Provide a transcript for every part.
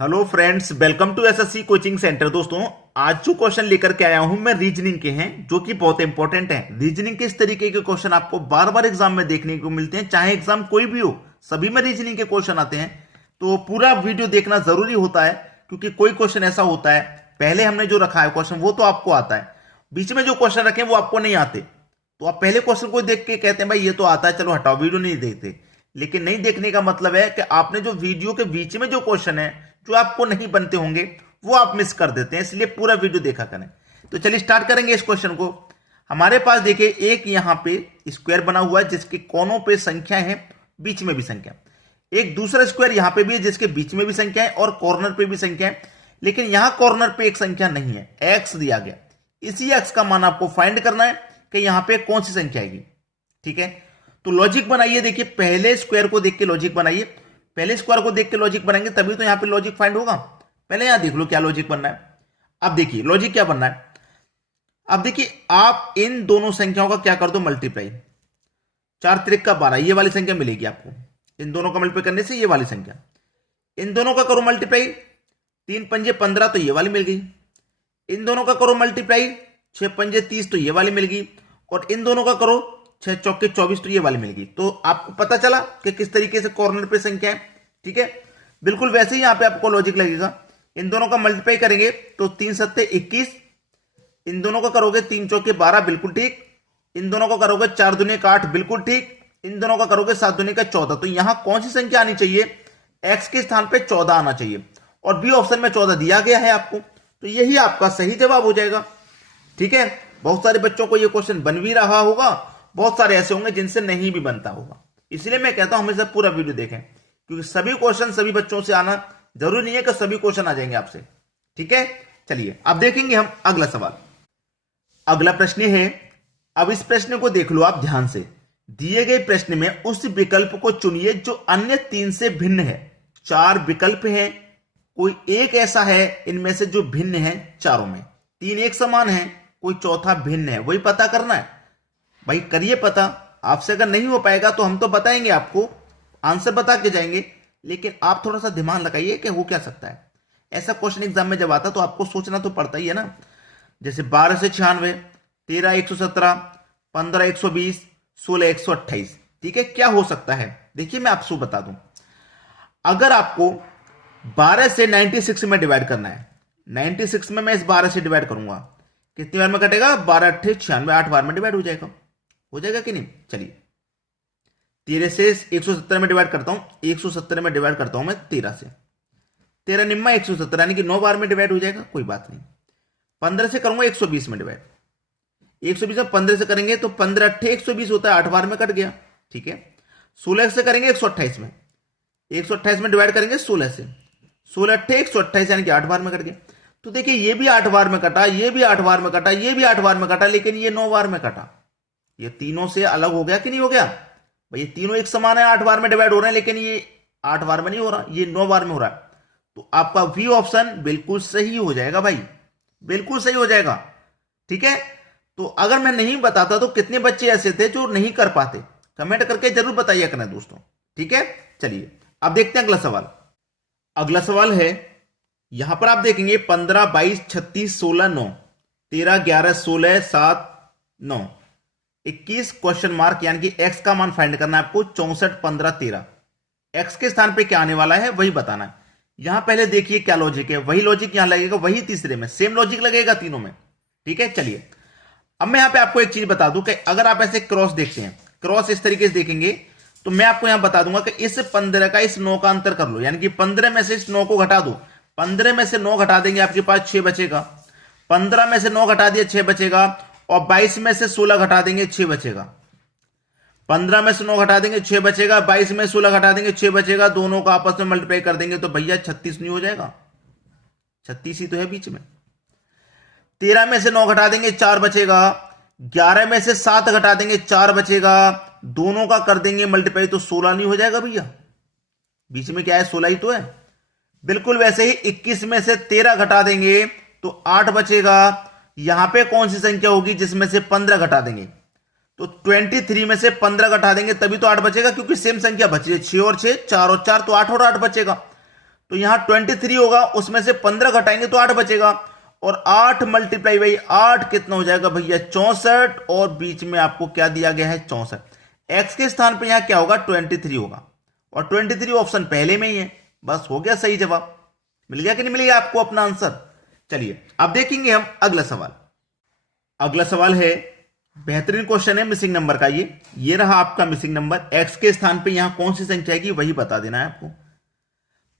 Hello friends, welcome to SSC coaching centre. दोस्तों, आज जो क्वेश्चन लेकर के आया हूं मैं रीजनिंग के हैं, जो कि बहुत इंपॉर्टेंट हैं। रीजनिंग के इस तरीके के क्वेश्चन आपको बार बार एग्जाम में देखने को मिलते हैं, चाहे एग्जाम कोई भी हो, सभी में रीजनिंग के क्वेश्चन आते हैं। तो पूरा वीडियो देखना जरूरी होता है, क्योंकि कोई क्वेश्चन ऐसा होता है पहले हमने जो रखा है क्वेश्चन वो तो आपको आता है, बीच में जो क्वेश्चन रखे वो आपको नहीं आते। तो आप पहले क्वेश्चन को देख के कहते हैं भाई ये तो आता है, चलो हटाओ, वीडियो नहीं देखते। लेकिन नहीं देखने का मतलब है कि आपने जो वीडियो के बीच में जो क्वेश्चन है जो आपको नहीं बनते होंगे वो आप मिस कर देते हैं, इसलिए पूरा वीडियो देखा करें। तो चलिए स्टार्ट करेंगे इस क्वेश्चन को। हमारे पास देखिए एक यहां पे स्क्वायर बना हुआ है जिसके कोनों पे संख्या है, बीच में भी संख्या। एक दूसरा स्क्वायर यहां पे भी है जिसके बीच में भी संख्या है और कॉर्नर पे भी संख्या है, लेकिन यहां कॉर्नर पे एक संख्या नहीं है, एक्स दिया गया। इसी एक्स का मान आपको फाइंड करना है कि यहां पे कौन सी संख्या आएगी। ठीक है, तो लॉजिक बनाइए। देखिए पहले स्क्वायर को देख के लॉजिक बनाइए, पहले स्क्वायर को देख के लॉजिक बनाएंगे तभी तो यहां पे लॉजिक फाइंड होगा। पहले यहां देख लो क्या लॉजिक बनना है। अब देखिए लॉजिक क्या बनना है। अब देखिए आप इन दोनों संख्याओं का क्या कर दो, मल्टीप्लाई। 4 त्रिक का 12 ये वाली संख्या मिलेगी आपको। इन दोनों का मल्टीप्लाई करने से ये वाली संख्या, इन दोनों का करो मल्टीप्लाई। 3 पंजे 15 तो ये वाली मिल गई। इन दोनों का करो मल्टीप्लाई, 6 पंजे 30 तो ये वाली मिल गई। और इन दोनों का करो 6 चौके 24 तो ये वाली मिल गई। तो आपको पता चला कि किस तरीके से कॉर्नर पे संख्या है। ठीक है, बिल्कुल वैसे ही यहां पे आपको लॉजिक लगेगा। इन दोनों का मल्टीप्लाई करेंगे तो 3 सत्ते 21, इन दोनों का करोगे 3 चौके 12, बिल्कुल ठीक। इन दोनों का करोगे 4 दूने का 8, बिल्कुल ठीक। इन दोनों का करोगे 7 दूने का 14। तो यहां कौन सी संख्या आनी चाहिए, एक्स के स्थान पे 14 आना चाहिए, और बी ऑप्शन में 14 दिया गया है आपको, तो यही आपका सही जवाब हो जाएगा। ठीक है, बहुत सारे बच्चों को यह क्वेश्चन बन भी रहा होगा, बहुत सारे ऐसे होंगे जिनसे नहीं भी बनता होगा। इसलिए मैं कहता हूं हमेशा पूरा वीडियो देखें, क्योंकि सभी क्वेश्चन सभी बच्चों से आना जरूरी नहीं है कि सभी क्वेश्चन आ जाएंगे आपसे। ठीक है, चलिए अब देखेंगे हम अगला सवाल। अगला प्रश्न है, अब इस प्रश्न को देख लो आप ध्यान से। दिए गए प्रश्न में उस विकल्प को चुनिए जो अन्य 3 से भिन्न है। 4 विकल्प हैं, कोई एक ऐसा है इनमें से जो भिन्न है चारों में। 3 एक समान है, कोई चौथा भिन्न है, वही पता करना है। भाई करिए पता। आपसे अगर नहीं हो पाएगा तो हम तो बताएंगे आपको, आंसर बता के जाएंगे, लेकिन आप थोड़ा सा दिमाग लगाइए कि हो क्या सकता है। ऐसा क्वेश्चन एग्जाम में जब आता तो आपको सोचना तो पड़ता ही है ना। जैसे 12 से 96, 13 117, 15 120, 16 128। ठीक है, क्या हो सकता है। देखिए मैं आपको बता दूं, अगर आपको 12 से 96 में डिवाइड करना है, 96 में मैं इस 12 से डिवाइड करूंगा, कितनी बार में कटेगा, 12 8 96, 8 बार में डिवाइड हो जाएगा कि नहीं। चलिए 13 से 170 में डिवाइड करता हूं, 170 में डिवाइड करता हूं मैं 13 से, 13 निम्मा 170, यानी कि 9 बार में डिवाइड हो जाएगा, कोई बात नहीं। 15 से करूंगा 120 में डिवाइड, 120 में 15 से करेंगे तो 15 8 120 होता है, 8 बार में कट गया। ठीक है, 16 से करेंगे 128 में, 128 में डिवाइड करेंगे 16 से, 16 8 128 यानी कि 8 बार में कट गया। तो देखिए ये भी 8 बार में कटा, ये भी 8 बार में कटा, ये भी 8 बार में कटा, लेकिन ये 9 बार में कटा। ये तीनों से अलग हो गया कि नहीं हो गया। भाई ये तीनों एक समान है, 8 बार में डिवाइड हो रहे हैं, लेकिन ये 8 बार में नहीं हो रहा, ये 9 बार में हो रहा है। तो आपका बी ऑप्शन बिल्कुल सही हो जाएगा भाई, बिल्कुल सही हो जाएगा। ठीक है, तो अगर मैं नहीं बताता तो कितने बच्चे ऐसे थे जो नहीं कर पाते, कमेंट करके जरूर बताइए करना दोस्तों। ठीक है, चलिए अब देखते हैं अगला सवाल। अगला सवाल है, यहां पर आप देखेंगे 15 22 36 16 9, 13 11 16 7 9, 21 क्वेश्चन मार्क, यानी कि एक्स का मान फाइंड करना है आपको। 64 15 13, एक्स के स्थान पे क्या आने वाला है वही बताना है। यहां पहले देखिए क्या लॉजिक है, वही लॉजिक यहां लगेगा, वही तीसरे में सेम लॉजिक लगेगा तीनों में। ठीक है, चलिए अब मैं यहां पे आपको एक चीज बता दूं कि अगर आप ऐसे क्रॉस देखते हैं, क्रॉस इस तरीके से देखेंगे, तो मैं आपको यहां बता दूंगा कि इस 15 का इस 9 का अंतर कर लो, यानी कि 15 में से इस 9 को घटा दो। 15 में से 9 घटा देंगे आपके पास 6 बचेगा, 15 में से 9 घटा दिया 6 बचेगा, और 22 में से 16 घटा देंगे 6 बचेगा। 15 में से 9 घटा देंगे 6 बचेगा, 22 में 16 घटा देंगे 6 बचेगा, दोनों का आपस में मल्टीप्लाई कर देंगे तो भैया 36 नहीं हो जाएगा, 36 ही तो है बीच में। 13 में से 9 घटा देंगे 4 बचेगा, 11 में से 7 घटा देंगे 4 बचेगा, दोनों का कर देंगे मल्टीप्लाई तो 16 नहीं हो जाएगा भैया, बीच में क्या है 16 ही तो है। बिल्कुल वैसे ही 21 में से 13 घटा देंगे तो 8 बचेगा। यहां पे कौन सी संख्या होगी जिसमें से 15 घटा देंगे, तो 23 में से 15 घटा देंगे तभी तो 8 बचेगा, क्योंकि सेम संख्या बची है, 6 और 6 4 और 4 तो 8 और 8 बचेगा। तो यहां 23 होगा, उसमें से 15 घटाएंगे तो 8 बचेगा, और 8 मल्टीप्लाई बाई 8 कितना हो जाएगा भैया 64, और बीच में आपको क्या दिया गया है 64। एक्स के स्थान पे यहां क्या होगा 23 होगा, और 23 ऑप्शन पहले में ही है। बस हो गया सही जवाब। मिल गया कि नहीं मिल गया आपको अपना आंसर। चलिए अब देखेंगे हम अगला सवाल। अगला सवाल है, बेहतरीन क्वेश्चन है मिसिंग नंबर का। ये रहा आपका मिसिंग नंबर। एक्स के स्थान पे यहां कौन सी संख्या आएगी वही बता देना है आपको।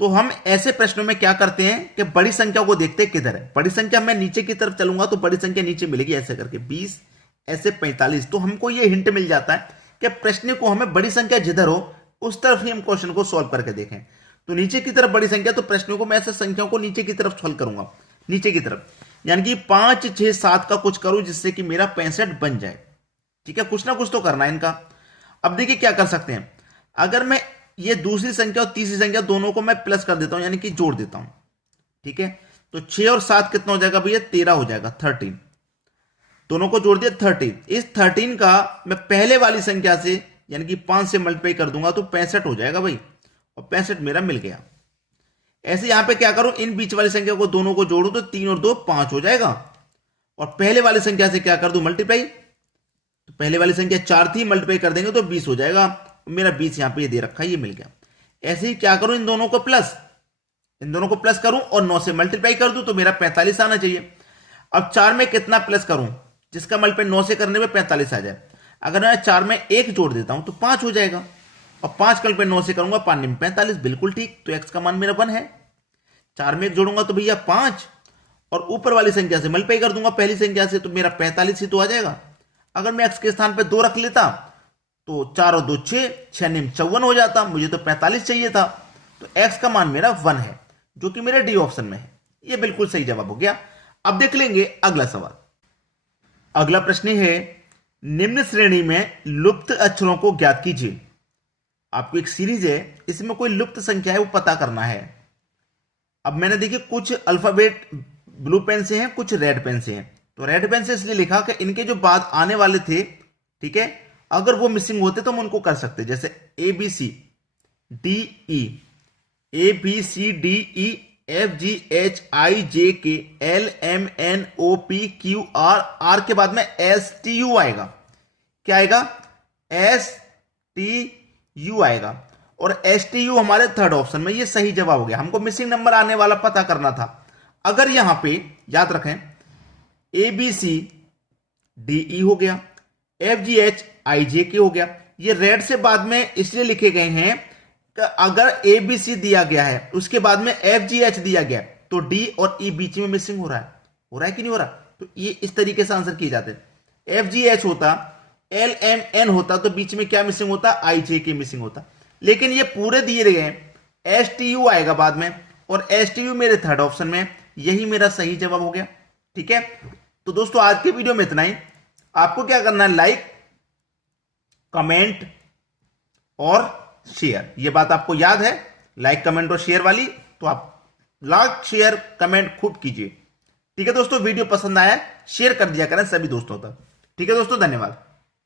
तो हम ऐसे प्रश्नों में क्या करते हैं कि बड़ी संख्या को देखते हैं किधर है। बड़ी संख्या मैं नीचे की तरफ चलूंगा तो बड़ी संख्या नीचे मिलेगी, ऐसे करके 20, ऐसे 45। तो हमको ये हिंट मिल जाता है कि प्रश्न को हमें बड़ी संख्या जिधर हो उस तरफ ही हम क्वेश्चन को सॉल्व करके देखें। तो नीचे की तरफ बड़ी संख्या, तो प्रश्नों को मैं ऐसे संख्याओं को नीचे की तरफ सॉल्व करूंगा, नीचे की तरफ, यानी कि 5, 6, 7 का कुछ करूं जिससे कि मेरा 65 बन जाए। ठीक है, कुछ ना कुछ तो करना है इनका। अब देखिए क्या कर सकते हैं। अगर मैं ये दूसरी संख्या और तीसरी संख्या दोनों को मैं प्लस कर देता हूं, यानी कि जोड़ देता हूं। ठीक है, तो 6 और 7 कितना हो जाएगा भैया 13 हो जाएगा, 13। दोनों को जोड़ दिया 13। इस 13 का मैं पहले वाली संख्या से यानी कि 5 से मल्टीप्लाई कर दूंगा तो 65 हो जाएगा भाई, और 65 मेरा मिल गया। ऐसे यहां पे क्या करूं, इन बीच वाली संख्या को दोनों को जोड़ू तो 3 और 2 5 हो जाएगा, और पहले वाली संख्या से क्या कर दूं मल्टीप्लाई, तो पहले वाली संख्या 4 थी, मल्टीप्लाई कर देंगे तो 20 हो जाएगा। मेरा 20 यहां पे ये दे रखा है, ये मिल गया। ऐसे ही क्या करूं, इन दोनों को प्लस करूं और 9 से मल्टीप्लाई कर दूं तो मेरा 45 आना चाहिए। अब 4 में कितना प्लस करूं जिसका मल्टीप्लाई 9 से करने में 45 आ जाए। अगर मैं 4 में 1 जोड़ देता हूं तो 5 हो जाएगा, और 5 कल पे 9 से करूंगा 5 में 45, बिल्कुल ठीक। तो एक्स का मान मेरा 1 है। 4 में 1 जोड़ूंगा तो भैया 5, और ऊपर वाली संख्या से मल्टीप्लाई कर दूंगा पहली संख्या से, तो मेरा 45 ही तो आ जाएगा। अगर मैं एक्स के स्थान पे 2 रख लेता तो 4 और 2 6, 6 निम 54 हो जाता, मुझे तो 45 चाहिए था। तो एक्स का मान मेरा 1 है, जो कि मेरे डी ऑप्शन में है। यह बिल्कुल सही जवाब हो गया। अब देख लेंगे अगला सवाल। अगला प्रश्न है, निम्न श्रेणी में लुप्त अक्षरों को ज्ञात कीजिए। आपको एक सीरीज है, इसमें कोई लुप्त संख्या है वो पता करना है। अब मैंने देखिए कुछ अल्फाबेट ब्लू पेन से हैं, कुछ रेड पेन से हैं। तो रेड पेन से इसलिए लिखा कि इनके जो बाद आने वाले थे, ठीक है, अगर वो मिसिंग होते तो हम उनको कर सकते, जैसे ABC DE, ABCDE FGHIJK LMNOPQR, R के बाद में STU आएगा। क्या आएगा, STU आएगा, और STU हमारे थर्ड ऑप्शन में। ये सही जवाब हो गया। हमको मिसिंग नंबर आने वाला पता करना था। अगर यहां पे याद रखें ABCDE हो गया, FGHIJK हो गया। ये रेड से बाद में इसलिए लिखे गए हैं कि अगर ABC दिया गया है उसके बाद में FGH दिया गया है तो D और E बीच में मिसिंग हो रहा है कि नहीं हो रहा। तो ये इस तरीके से आंसर किए जाते हैं। FGH होता, LMN होता तो बीच में क्या मिसिंग होता, IJK मिसिंग होता। लेकिन ये पूरे दिए गए हैं, STU आएगा बाद में, और STU मेरे थर्ड ऑप्शन में। यही मेरा सही जवाब हो गया। ठीक है, तो दोस्तों आज के वीडियो में इतना ही। आपको क्या करना है, लाइक, कमेंट और शेयर। ये बात आपको याद है, लाइक कमेंट और शेयर वाली, तो आप लाइक शेयर कमेंट खूब कीजिए। ठीक है दोस्तों, वीडियो पसंद आया शेयर कर दिया करें सभी दोस्तों तक। ठीक है दोस्तों, धन्यवाद।